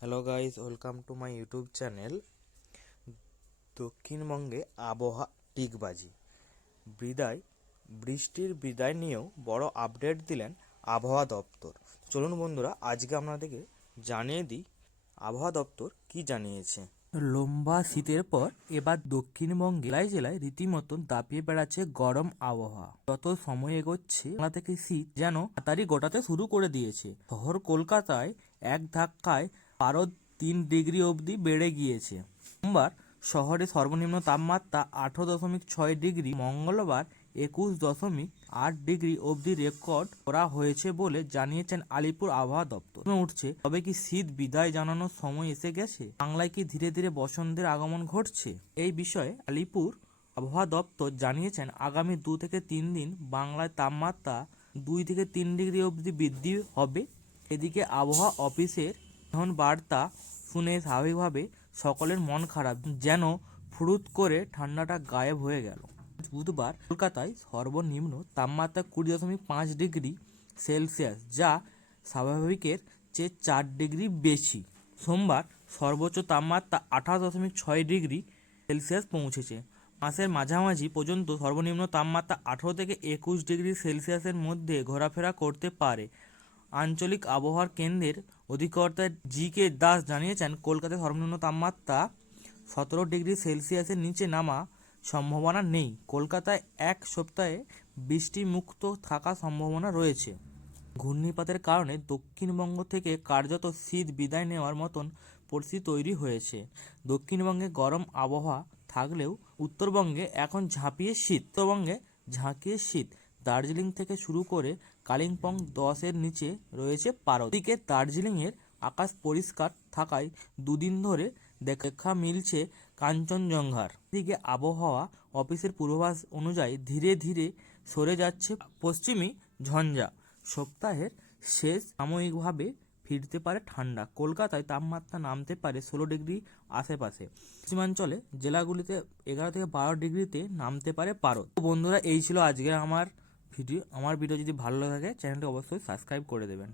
Hello guys welcome to my YouTube channel দক্ষিণবঙ্গে আবহাওয়া টিকবাজি। বিদায়, বৃষ্টির বিদায় নিয়েও বড় আপডেট দিলেন আবহাওয়া দপ্তর। চলুন বন্ধুরা, আজকে আপনাদেরকে জানিয়ে দিই আবহাওয়া দপ্তর কি জানিয়েছে। লম্বা শীতের পর এবার দক্ষিণবঙ্গে জেলায় জেলায় রীতিমতন দাপিয়ে বেড়াচ্ছে গরম আবহাওয়া। যত সময় এগোচ্ছে, বাংলা থেকে শীত যেন তাড়াতাড়ি গোটাতে শুরু করে দিয়েছে। শহর কলকাতায় এক ধাক্কায় বারো তিন ডিগ্রি অবধি বেড়ে গিয়েছে। সোমবার শহরে সর্বনিম্ন তাপমাত্রা আঠারো দশমিক ছয় ডিগ্রি, মঙ্গলবার একুশ দশমিক আট ডিগ্রি অবধি রেকর্ড করা হয়েছে বলে জানিয়েছেন আলিপুর আবহাওয়া দপ্তর। উঠছে, তবে কি শীত বিদায় জানানোর সময় এসে গেছে? বাংলায় কি ধীরে ধীরে বসন্তের আগমন ঘটছে? এই বিষয়ে আলিপুর আবহাওয়া দপ্তর জানিয়েছেন, আগামী দু থেকে তিন দিন বাংলায় তাপমাত্রা দুই থেকে তিন ডিগ্রি অবধি বৃদ্ধি হবে। এদিকে আবহাওয়া অফিসের এখন বার্তা শুনে স্বাভাবিকভাবে সকলের মন খারাপ, যেন ফুরুত করে ঠান্ডাটা গায়েব হয়ে গেল। বুধবার কলকাতায় সর্বনিম্ন তাপমাত্রা কুড়ি দশমিক পাঁচ ডিগ্রি সেলসিয়াস, যা স্বাভাবিকের চেয়ে চার ডিগ্রি বেশি। সোমবার সর্বোচ্চ তাপমাত্রা আঠাশ দশমিক ছয় ডিগ্রি সেলসিয়াস পৌঁছেছে। মাসের মাঝামাঝি পর্যন্ত সর্বনিম্ন তাপমাত্রা আঠারো থেকে একুশ ডিগ্রি সেলসিয়াসের মধ্যে ঘোরাফেরা করতে পারে। আঞ্চলিক আবহাওয়ার কেন্দ্রের অধিকর্তা জি কে দাস জানিয়েছেন কলকাতায় সর্বনিম্ন তাপমাত্রা সতেরো ডিগ্রি সেলসিয়াসের নিচে নামা সম্ভাবনা নেই। কলকাতায় এক সপ্তাহে বৃষ্টি মুক্ত থাকার সম্ভাবনা রয়েছে। ঘূর্ণিপাতের কারণে দক্ষিণবঙ্গ থেকে কার্যত শীত বিদায় নেওয়ার মতন পরিস্থিতি তৈরি হয়েছে। দক্ষিণবঙ্গে গরম আবহাওয়া থাকলেও উত্তরবঙ্গে এখন ঝাঁপিয়ে শীত। উত্তরবঙ্গে ঝাঁকিয়ে শীত। দার্জিলিং থেকে শুরু করে কালিম্পং দশের নিচে রয়েছে পারদ। দিকে দার্জিলিংয়ের আকাশ পরিষ্কার থাকায় দুদিন ধরে দেখা মিলছে কাঞ্চনজঙ্ঘার। দিকে আবহাওয়া অফিসের পূর্বাভাস অনুযায়ী ধীরে ধীরে সরে যাচ্ছে পশ্চিমী ঝঞ্ঝা। সপ্তাহের শেষ সাময়িকভাবে ফিরতে পারে ঠান্ডা। কলকাতায় তাপমাত্রা নামতে পারে ষোলো ডিগ্রি আশেপাশে। পশ্চিমাঞ্চলে জেলাগুলিতে এগারো থেকে বারো ডিগ্রিতে নামতে পারে পারদ। বন্ধুরা, এই ছিল আজকের আমার ভিডিও আমার ভিডিও যদি ভালো লাগে চ্যানেলটি অবশ্যই সাবস্ক্রাইব করে দেবেন।